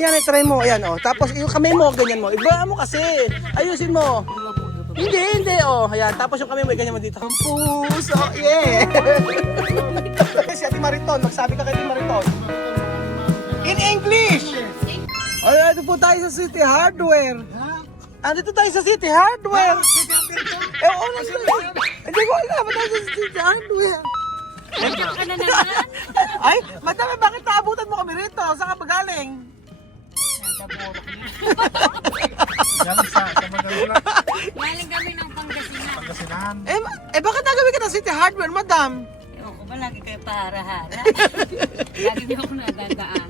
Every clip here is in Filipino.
Yan, try mo. Ayan, oh. Tapos yung kamay mo, ganyan mo. Iba mo kasi. Ayusin mo. Hindi, oh. Ayan, tapos yung kamay mo, ganyan mo dito. Ang puso, yeah. Si Ate Mariton, magsabi ka kay Ate Mariton. In English! Ay, ano po tayo sa City Hardware. Andito tayo sa City Hardware. Oo, hindi ko alam. Ba't tayo sa City Hardware? Ka na naman. Ay, madami, bakit naabutan mo kami rito? Saan ka pa galing? Galing kami ng Pangasinan. Bakit nagawin ka ng City Hardware, madam? Ewan ko ba, lagi kayo pahara-hara. Lagi niyo ako nagdadaan.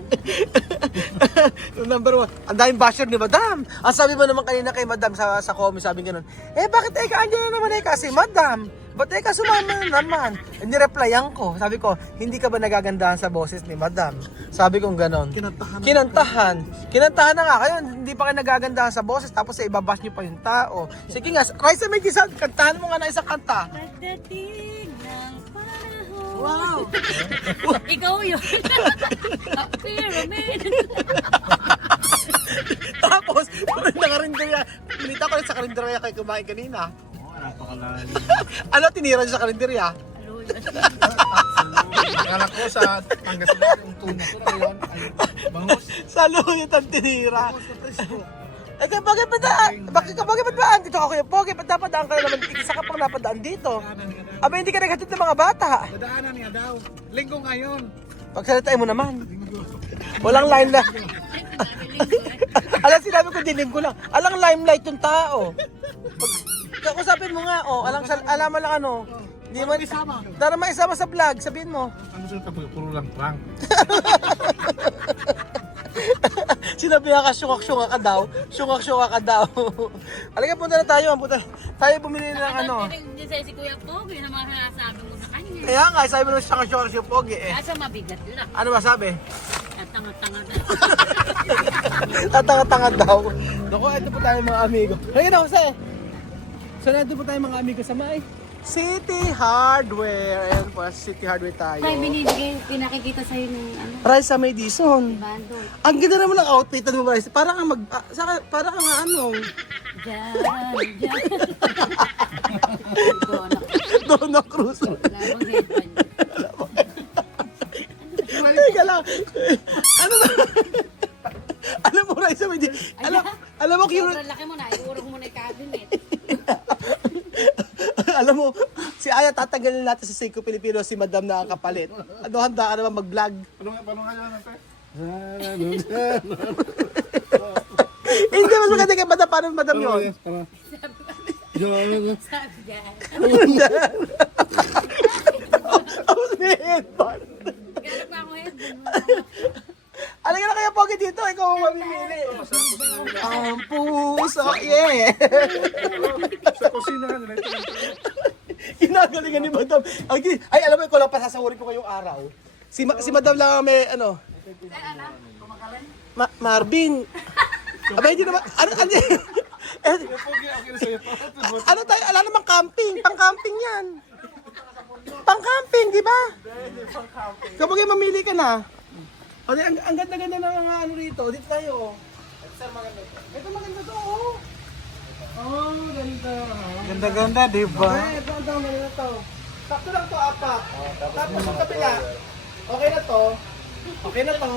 Number one, ang daming basher ni madam. Ang sabi mo naman kanina kay madam sa comment, sabi gano'n, bakit eka, andyan na naman kasi madam? Ba't eka sumama na naman? Nireplyan ko, sabi ko, hindi ka ba nagagandahan sa boses ni madam? Sabi kong gano'n. Kinantahan na nga kayo, hindi pa kayo nagagandahan sa boses, tapos ibabash niyo pa yung tao. Sige nga, Raisa, may kantahan mo nga na isang kanta. Pagdating ng panahon. Wow! Ikaw yun. A pyramid. Tapos, nakarinderya, pinita ko rin sa karinderya kayo kumain kanina. Napakalalim. Ano tinira niyo sa karinderya? Akala ko sa Pangasinan yung tuna ko ngayon ay bangus. Saluyot ang tinira. Bakit ba daan dito ako? Bakit ba napadaan ka na naman? Isa ka pang napadaan dito. Aba, hindi ka naghatid ng mga bata. Dadaanan nga daw. Linggo ngayon. Pagsalitain mo naman. Walang limelight. Alam, sinabi ko dinig ko lang. Alang limelight yung tao. Kakusapin mo nga, oh. Alam lang ano. Hindi mo isama. Dara maisama sa vlog, sabihin mo. Ano sila tapos puro lang prank. Sinabi nga ka, syungak-syungak ka daw. Syungak-syungak ka daw. Halika, punta na tayo. Tayo bumili ng ano. Hindi sa'yo si Kuya Pogi na mga sinasabi mo sa kanya. Kaya nga, sabi mo na syungak-syungak si Pogi eh. Kaso mabigat lang. Ano ba sabi? At tanga-tanga na. Tatanga-tanga daw. Naku, ito po tayo mga amigo. Halika na, Jose. So, nandito po tayo mga amigo sa may City Hardware. Ayan po, City Hardware tayo. Ay, pinakikita sa'yo ng ano, Raisa May Dison. bando. Ang ganda naman ng outfitan mo, Raisa. Para kang para kang ano. Diyan. Donna Cruz. Labang headband. Teka lang. Ano ba? Alam mo, Raisa May Dison. Alam mo, Sobrang laki mo na, iurong mo na yung cabinet. alam mo, si Aya tatanggalin natin sa Seiko Pilipino si Madam na kapalit. Ano, handa ka naman mag-vlog? Paano nga yan ate? Hindi, mas maganda kay Madam. Paano Madam yun? Sabi dyan. Tapos may headband. Ganap na ako headband. Alagyan na kaya Pogi dito, ikaw ang mamimili. Ang puso, yeah. Sa kusina nila. Ginagalingan ni Madam. Ay, alam mo, ikaw lang pasasahurin ko ngayong araw. Si Madam lang may, ano? Marvin. Aba, hindi naman, ano tayo, alam naman camping, pang-camping yan. Pang-camping, di ba? Kapag mamili ka na. O, ang ganda-ganda ng mga ano rito, dito tayo. Ito maganda to, oh. Oh, ganda. Ganda-ganda, di ba? Ay, ito ang dami na to. Sakto lang to, apat. Tapos yung kapila. Okay na to. Okay na to.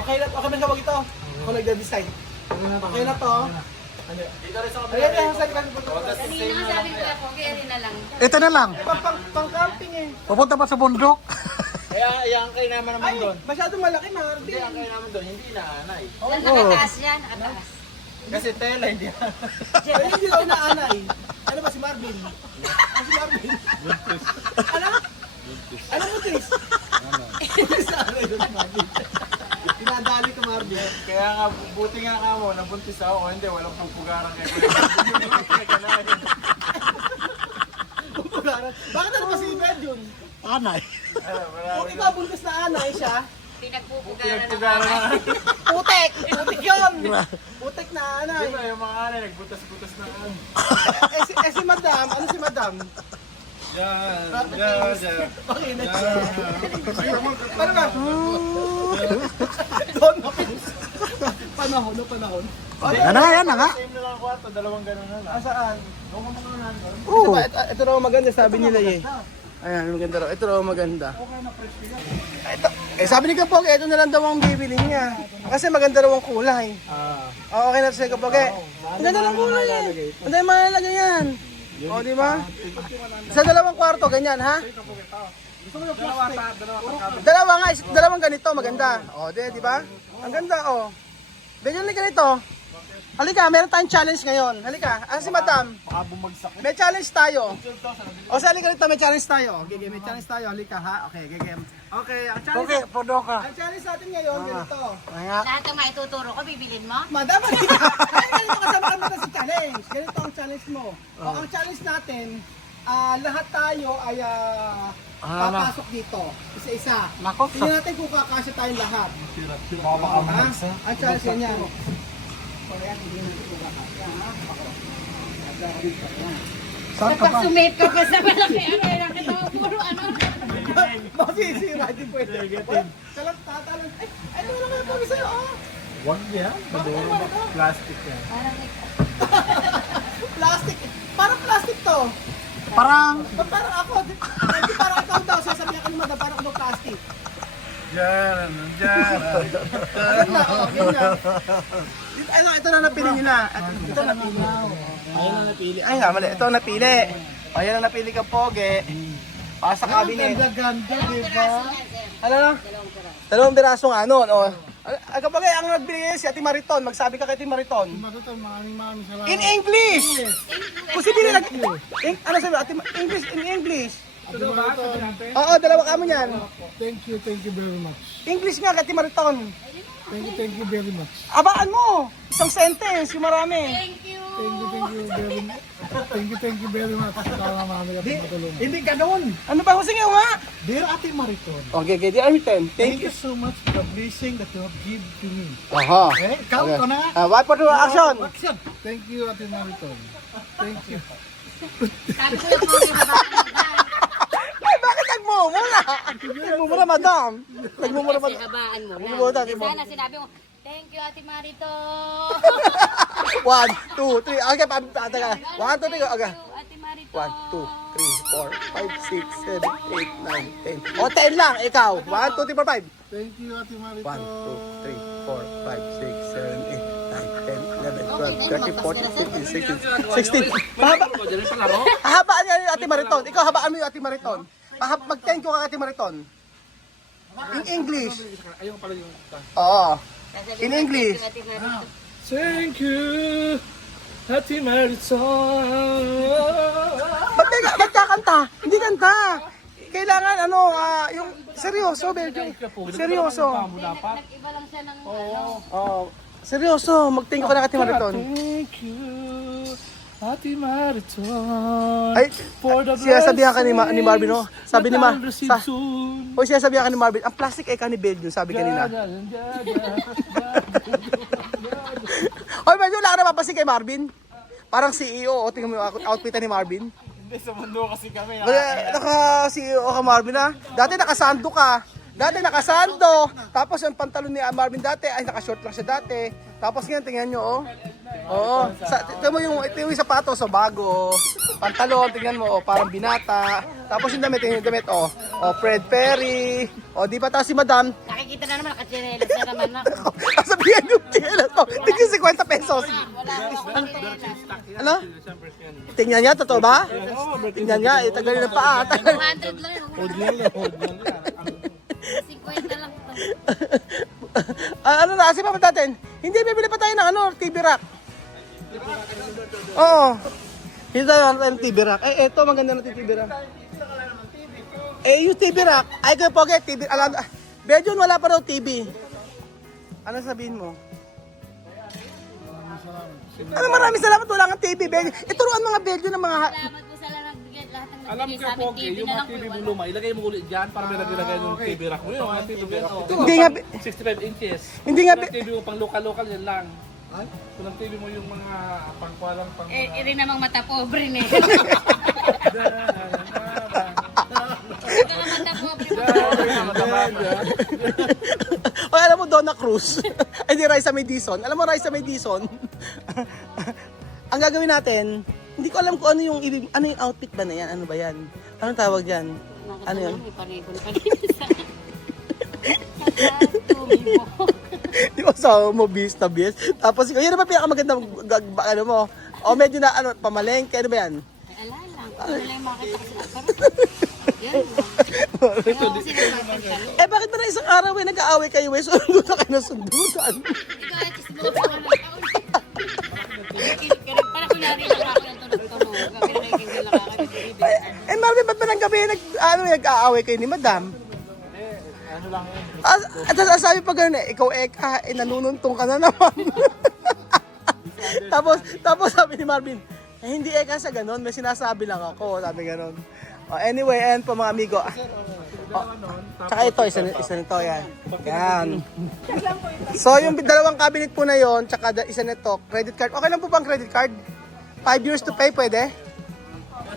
Okay na gawag ito. Ako nagda-decide. Okay na to. Dito rin sa kapila. Ayan, saan ka? Kanina sabi ko Kuya Pogi, alin na lang. Ito na lang. Pang-camping eh. Pupunta pa sa bundok. Kaya yung kayo naman Ay, masyadong malaki, Marvin. Hindi, ang kayo naman doon, hindi inaanay. Nakataas yan, nakataas. Kasi tela, hindi Ay, hindi daw naanay. Ano ba si Marvin? Si Marvin? Ano? Ano butis? Butis na ano yun, Marvin? Pinadali ka, Marvin. Kaya nga, buti nga ka mo, nabuntis ako, hindi, walang pagpugaran kayo. Bakit ano ba si Ibed yun? Anay. Kung ikaw buntis na anay siya, Pinagpupugaran ng Pagpugaran kamay. na. putek! Putek yun! Putek na anay. Di ba, yung mga anay, nagbutas-butas na ano. Si Madam, ano si Madam? Yan, yan, yan. Okay, next. Ano ba? Doon, panahon, no panahon. Yan na, yan na nga. Same na lang kwarto, dalawang ganun na lang. Saan? Doon ka mga nandun. Oo. Ito raw maganda, sabi nila eh. Ayan, maganda raw. Ito raw maganda. Ito, sabi ni Kapog, ito na lang daw ang bibili niya. Kasi maganda raw ang kulay. Okay na siya Kapog eh. Ang ganda ng kulay eh. Ang dahil malalagay yan. O, di ba? Sa dalawang kwarto, ganyan ha? Dalawa nga, dalawang ganito, maganda. O, di ba? Ang ganda, o. Ganyan lang ganito. Halika, meron tayong challenge ngayon. Halika, si madam? Baka bumagsak. May challenge tayo. O, sa halika rito, may challenge tayo. Okay, may challenge tayo. Halika ha. Okay, game. Okay, ang challenge, Podo ka. ang challenge natin ngayon, ganito. Lahat ng maituturo ko, bibilin mo? Madam, halika. Ay, ganito kasama kami na si challenge. Ganito ang challenge mo. O, ang challenge natin, lahat tayo ay papasok dito. Isa-isa. Nako, Tingnan natin kung kakasya tayong lahat. Baka Ha? Ang challenge yan. So, ayan, tingnan natin kung kakasya. Ha? saan ka Kapag pa? sumate ka pa sa malaki, ano yun, nakita mo puro ano. Masisira, hindi pwede. Kalang tatalon. Ay, ito na kayo kami sa'yo. Wag yan. Maduro. Plastic yan. Plastic. Parang plastic to. Parang, Parang ako. Hindi parang ikaw daw. Sasabihan ka ni madam, parang ako daw plastic. Diyan, diyan. Ano na, ganyan. Ano, ito na napili nila. Ito na napili. Ayun na napili. Ay nga, mali. Ito ang napili. Ayan ang napili ka, Poge. Para sa cabinet. ganda, di ba? Ano na? Dalawang birasong ano, no? Kapag ang nagbili si Ate Mariton, magsabi ka kay Ate Mariton. Matutan, maraming salamat. In English! Kung sino nila, ano sabi, Ate English, in English. Oo, dalawa kamo niyan. Thank you very much. English nga, Ate Mariton. Thank you very much. Abaan mo! Isang sentence, yung marami. Thank you. Thank you very much. Ikaw nga marami ka patulungan. Hindi ganun. Ano ba? Sige nga! Dear Ate Mariton, Okay, okay, dear Mariton. thank you so much for the blessing that you have given to me. Aha. Eh, ikaw Okay. ka na. One for two, action! Action! Thank you Ate Mariton. Thank you. Sabi ko yung mga habaan Ay, bakit nagmumura? Nagmumura, madam. Nagmumura, kasi madam. habaan mo lang. Nagmumura, Ate Mo. Sana sinabi mo, thank you Ate Marito. 1, 2, 3. Okay, pabata ka. 1, 2, 3, okay. Thank you Ate Marito. 1, 2, 3, 4, 5, 6, 7, 8, 9, 10. O, 10 lang, ikaw. 1, 2, 3, 4, 5. Thank you Ate 1, Mariton. 2, 3, 4, 5, 6, 7, 8, 9, 10, 11, 12, 13, 14, 15, 16. Habaan niya yung Ate Mariton. Ikaw, habaan mo yung Ate Mariton. Mag-thank you ka Ate Mariton. In English. Oo. Sasabihin In ko, English. thank you, Ate Marito. Thank you, Ate Mariton. Ba't kakanta? Hindi kanta. Kailangan ano, yung seryoso, medyo. Seryoso. Nag-iba lang siya ng ano. Oh, seryoso. Mag-thank you ka na Ate Mariton. Thank you, Ate Mariton. Ay, sinasabihan ka ni Marvin, no? Sabi ni Mar... O sinasabihan ka ni Marvin, ang plastic ay ka ni Belgium, sabi kanina. Oy, medyo wala ka na papasig kay Marvin. Parang CEO, o tingnan mo yung outfit ni Marvin. Hindi, sa mundo kasi kami. Naka-CEO ka Marvin ha. Dati nakasando ka. Tapos yung pantalon ni Marvin dati, ay naka-short lang siya dati. Tapos ngayon, tingnan nyo, oh. Oo. Tingnan mo yung sapatos, so bago. Pantalon, tingnan mo, oh, parang binata. Tapos yung damit, tingnan yung damit, oh. Oh, Fred Perry. Oh, di ba tayo si Madam? Nakikita na naman, nakachinelas na naman na. Sabihan yung kailan to. Tingnan 50 pesos. Wala akong chinelas. Ano? Tingnan niya, totoo ba? Tingnan niya, itagal ng paa. 200 lang yun. Hold lang. 50 lang ito. Ano na, kasi pa natin? Hindi, bibili pa tayo ng ano, TV rack. Oo. Hindi tayo ng TV rack. Eh, eto, maganda na TV rack. Eh, yung TV rack, ay kayo po, TV, alam, Belgium, wala pa daw TV. Ano sabihin mo? Ano, maraming salamat, wala kang TV, Belgium. Ituruan mga Belgium ng mga... Salamat po sa nagbigay lahat ng Alam nagbigay ko sa po, amin. TV yung na mga lang po TV mo yung luma, ilagay mo ulit dyan para may nagilagay ng TV rack mo. Yung mga TV mo yan, oh. Hindi nga, 65 inches. hindi nga, Kung ang TV mo pang local yan lang. Kung ang TV mo yung mga pangkwalang pang... rin namang mata pobre ne. Ikaw ang mata pobre. O alam mo, Donna Cruz. Ay, di, Raisa May Dizon. Alam mo, Raisa May Dizon. Ang gagawin natin, hindi ko alam kung ano yung outfit ba na yan? Ano ba yan? Anong tawag yan? Ano yun? May paribon pa rin sa... Tumibok. Di ba sa mo, Bista Bis? Tapos, yun na ba pinakamaganda ano mo? O medyo na, ano, pamalengke, ano ba yan? Ay, ala lang. Ano lang yung makita ko sila. Pero, yan lang. Kaya ako sinasabing Eh, bakit ba na isang araw eh, nag-aaway kayo eh? Sundo na kayo ng sundutan. ikaw ay chismoso ka na. Parang kunwari lang ako ng tunog-tunog. Pero nakikinig lang ako ng bibig. Eh, Marvin, ba't ba ng gabi nag-aaway kayo ni Madam? Ano lang yun? At sabi pa gano'n eh, ikaw Eka, eh, nanununtong ka na naman. tapos sabi ni Marvin, eh, hindi Eka sa gano'n, may sinasabi lang ako, sabi gano'n. Anyway, and po mga amigo. Tsaka ito, isa nito, yan. Yan. So, yung dalawang cabinet po na yon, tsaka isa nito, credit card. Okay lang po bang credit card? 5 years to pay, pwede?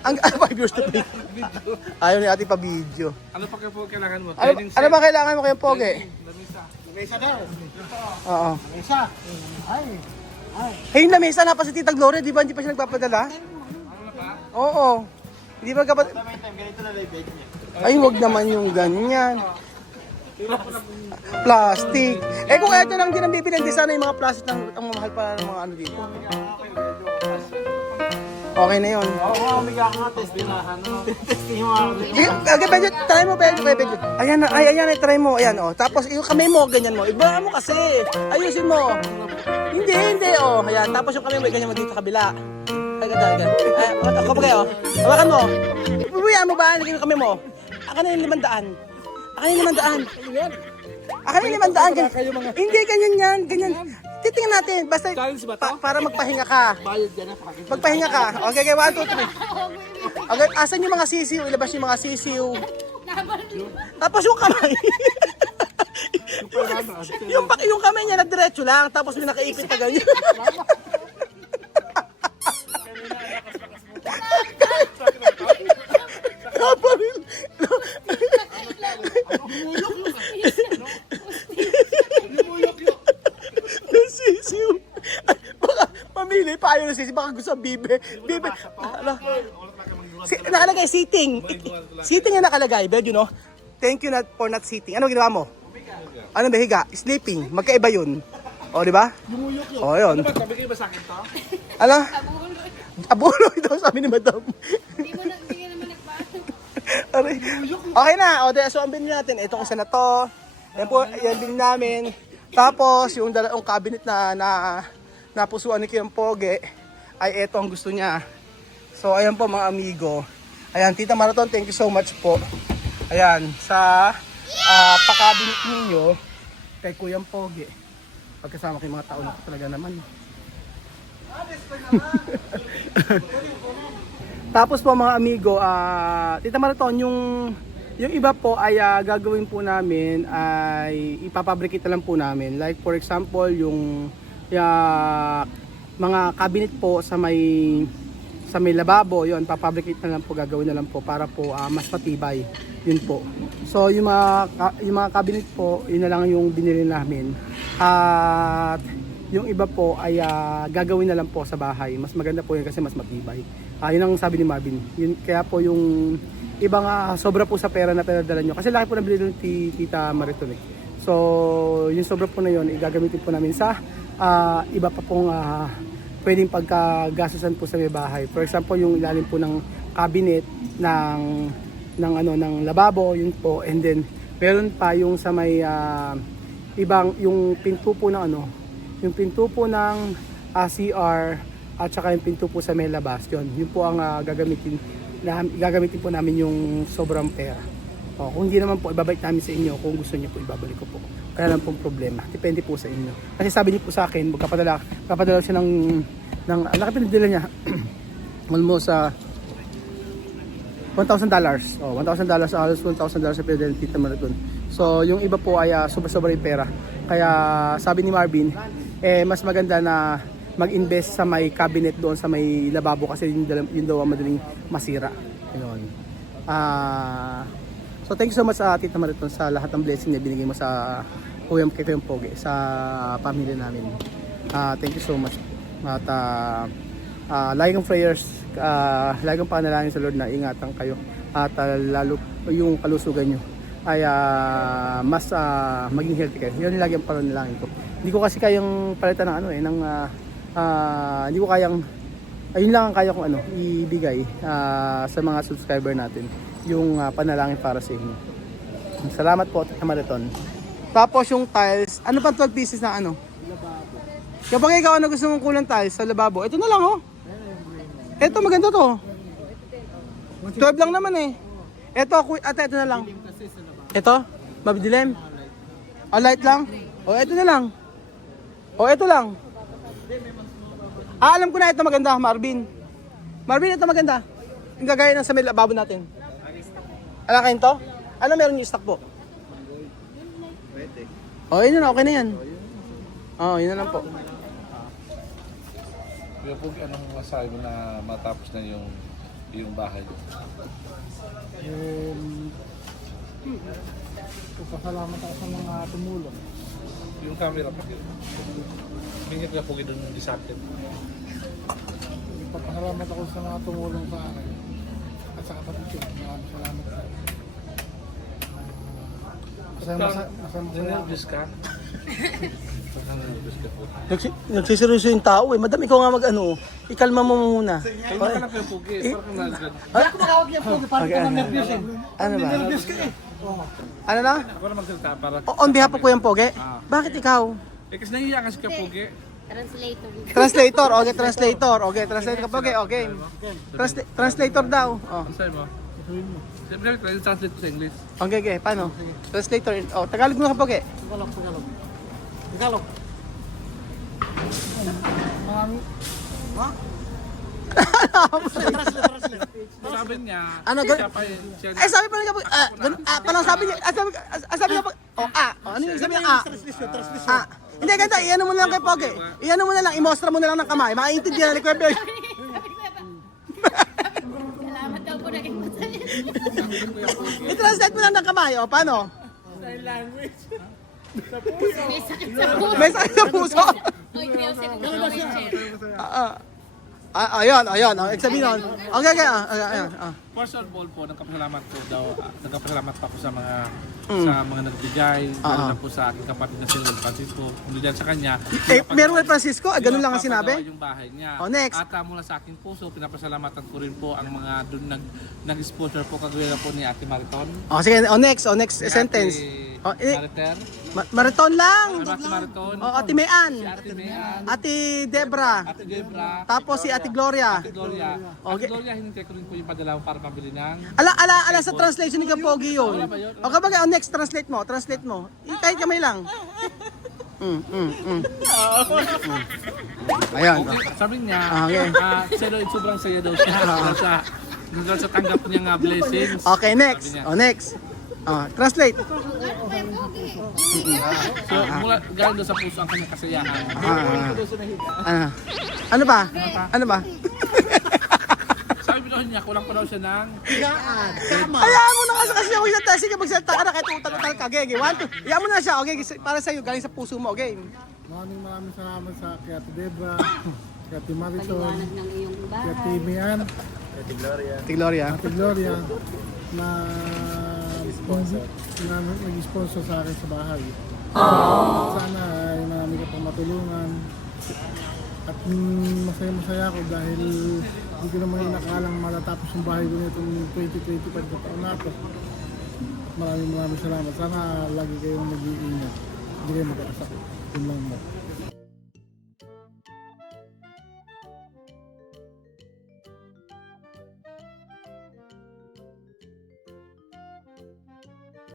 5 years to pay. Ayaw ni ate pa video. Ano pa po kailangan mo? Ano ba kailangan mo kayong pogi? Lamesa daw. Oo. Lamesa. Ay. Hey, yung lamesa na pa si Tita Gloria, di ba? Hindi pa siya nagpapadala? Oo. Hindi ba kapag... Ganito na lang bed niya. Ay, wag naman yung ganyan. Plastic. Eh kung ito lang din ang bibilin, di sana yung mga plastic ang mahal pa ng mga ano dito. Okay na yun. Oo, umiga ka nga. Testing na. Testing yung mga... Okay, Benjo, try mo, Benjo. Ayan na, ayan, try mo. Ayan, oh. Tapos yung kamay mo, ganyan mo. Iba mo kasi. Ayusin mo. Hindi, oh. Ayan, tapos yung kamay mo, ganyan mo dito kabila. Ay, ganda. Ay, ako pa kayo. Hawakan mo. Ibubuya mo ba? Lagyan yung kamay mo. Aka na yung 500. Aka na yung 500. Aka na yung 500. Hindi, ganyan yan. Ganyan. Titingnan natin. Basta para magpahinga ka. Bayad dyan na. Magpahinga ka. Okay, 1, 2, 3. Okay, asan yung mga sisiw? Ilabas yung mga sisiw. Tapos yung kamay. yung kamay niya na diretso lang. Tapos may nakaipit na ganyan. Kaparin. Sisiw. Ay, baka mamili pa ayaw ng sisiw. Baka gusto bibe. Bibe. Nakalagay seating. Seating yung nakalagay. But you know, thank you for not sitting. Ano ginawa mo? Ano ba higa? Sleeping. Magkaiba yun. O, di ba? O, yun. Ano ba? Sabi kayo ba sa akin to? Ano? Abuloy daw sabi ni Madam. Hindi ka naman nagbato. Aray. Okay na. O, so ang binili natin. Itong isa na to. Yan po, yan binili namin. Tapos, yung dalawang cabinet na napusuan ni Kiyang Poge, ay ito ang gusto niya. So, ayan po mga amigo. Ayan, Tita Marathon, thank you so much po. Ayan, sa pa-cabinet ninyo, kay Kuyang Poge. Pagkasama kay mga tao na talaga naman. Tapos po mga amigo, Tita Marathon, yung iba po ay gagawin po namin ay ipapabricate na lang po namin. Like for example, yung mga cabinet po sa may lababo, yun, papabricate na lang po, gagawin na lang po para po mas matibay. Yun po. So yung mga cabinet po, yun na lang yung binili namin. At yung iba po ay gagawin na lang po sa bahay. Mas maganda po yun kasi mas matibay. Yun ang sabi ni Marvin. Yun, kaya po yung ibang sobra po sa pera na pinadala nyo. Kasi laki po nabili ng Tita Marathon eh. So yung sobra po na yun, igagamitin po namin sa iba pa pong pwedeng pagkagastusan po sa may bahay. For example, yung ilalim po ng cabinet ng lababo, yun po. And then meron pa yung sa may yung pinto po ng yung pinto po ng CR at saka yung pinto po sa may labas. Yun po ang gagamitin po namin yung sobrang pera. Kung hindi naman po, ibabalik namin sa inyo. Kung gusto niyo po, ibabalik ko po. Wala lang pong problema. Depende po sa inyo. Kasi sabi niyo po sa akin, magkapadala siya ng laki pinadala niya. Almost $1,000. $1,000. Halos $1,000 sa pinadala ni Tita Marathon. So, yung iba po ay sobra-sobra yung pera. Kaya sabi ni Marvin, mas maganda na mag-invest sa may cabinet doon sa may lababo kasi yun daw ang madaling masira. Yun. So thank you so much Tita Marathon sa lahat ng blessing na binigay mo sa kay Kuyang Pogi sa pamilya namin. Thank you so much. At lagi kong prayers, lagi kong panalangin sa Lord na ingatan kayo at lalo yung kalusugan nyo ay mas maging healthy kayo. Yun lagi ang panalangin ko. Hindi ko kasi kayang palitan ng hindi ko kayang, ayun lang ang kaya kong ibigay sa mga subscriber natin, yung panalangin para sa inyo. Salamat po, Tita Mariton. Tapos yung tiles, ano pang 12 pieces na lababo? Kapag ikaw gusto mong kulang tiles sa lababo, ito na lang Ito maganda to. 12 lang naman Ito, ito na lang. Ito? Mabidilim? Light lang? Ito na lang. Ito lang. Alam ko na ito maganda, Marvin. Marvin, ito maganda. Yung gagaya ng sa may lababo natin. Alam kayo to? Ano meron yung stock po? Yun na, okay na yan. Yun na lang po. Kaya po, anong masabi mo na matapos na yung bahay? Pasalamat ako sa mga tumulong. Yung camera pa. Bingit ka po doon sa atin. Pasalamat ako sa mga tumulong sa akin. At sa kapatid ko. Maraming salamat sa akin. Nervous ka? Nervous ka po. Nagsiseryoso yung tao Madam, ikaw nga ikalma mo muna. Kaya ka lang kayo pugi. Parang nalagad. Ano ba? Ano na? Ako na magsalita para... On behalf of Kuyang Pogi? Bakit ikaw? Kasi nahiya kasi ka pugi. Translator. Translator. Translator ka Pogi. Okay. Translator daw. Ano sa'yo mo? Siyempre, translate ko sa English. Okay. Paano? Translator. Tagalog mo ka Pogi. Tagalog. Sabi niya, Ano, siya pa sabi pa rin ka Pogi. Palang sabi niya. Sabi niya Pogi. Ano yung sabi niya? Hindi, ganito. Iyan mo na lang kay Pogi. Iyan mo na lang. Imostra mo na lang ng kamay. Maiintindihan na ni Kuya Bert. Salamat daw po naging masaya. I-translate mo lang ng kamay. Paano? May sakit sa puso. May sakit sa puso. Oy, Krios, kung wheelchair. Ayun. Sabihin nun. Okay. First of all po, nagpapasalamat po daw, nagpapasalamat pa po sa mga nagbigay, lalo na po sa aking kapatid na si Will Francisco. Hindi dyan sa kanya. Meron kay Francisco? Ganun lang ang sinabi? Yung bahay niya. Next. At mula sa aking puso, pinapasalamatan ko rin po ang mga doon nag-sponsor po, kagaya po ni Ate Mariton. Sige, next sentence. Mariter. Mariton lang. Ate Mariton. Ate Mayan. Si Ate Mayan. Ate Debra. Ate Debra. Tapos si Ate Gloria. Ate Gloria. Okay. Ate Gloria, hinintay ko rin po yung padala para pabili ng... Ala sa translation ni Kapogi yun. O kapag next translate mo. Kahit kamay lang. Ayan. Okay, sabi niya, Okay. siya daw, sobrang saya daw siya. Doon sa tanggap niya blessings. Okay, next. Sabi niya. Next. Translate. So, mula galing doon sa puso ang kanyang kasiyahan. Ano ba? Sabi mo niya, kulang pa daw siya ng... Hayaan mo na kasi ako isa tayo. Sige, magsalita ka na kahit utal-utal ka. Okay. 1, 2. Hayaan mo na siya. Okay, para sa'yo. Galing sa puso mo. Okay. Maraming salamat sa kay Ate Debra, kay Ate Mariton, Paliwanag ng iyong kay Ate bahay. Mian, Ate Gloria. Ate Gloria na nag-sponsor sa akin sa bahay. Sana ay marami ka pang matulungan. At masaya ako dahil hindi ko naman inakalang matatapos yung bahay ko nitong 2025 na taon na ito. Maraming salamat. Sana lagi kayong nag-iingat. Hindi kayo mag-aasakit. Yun lang mo.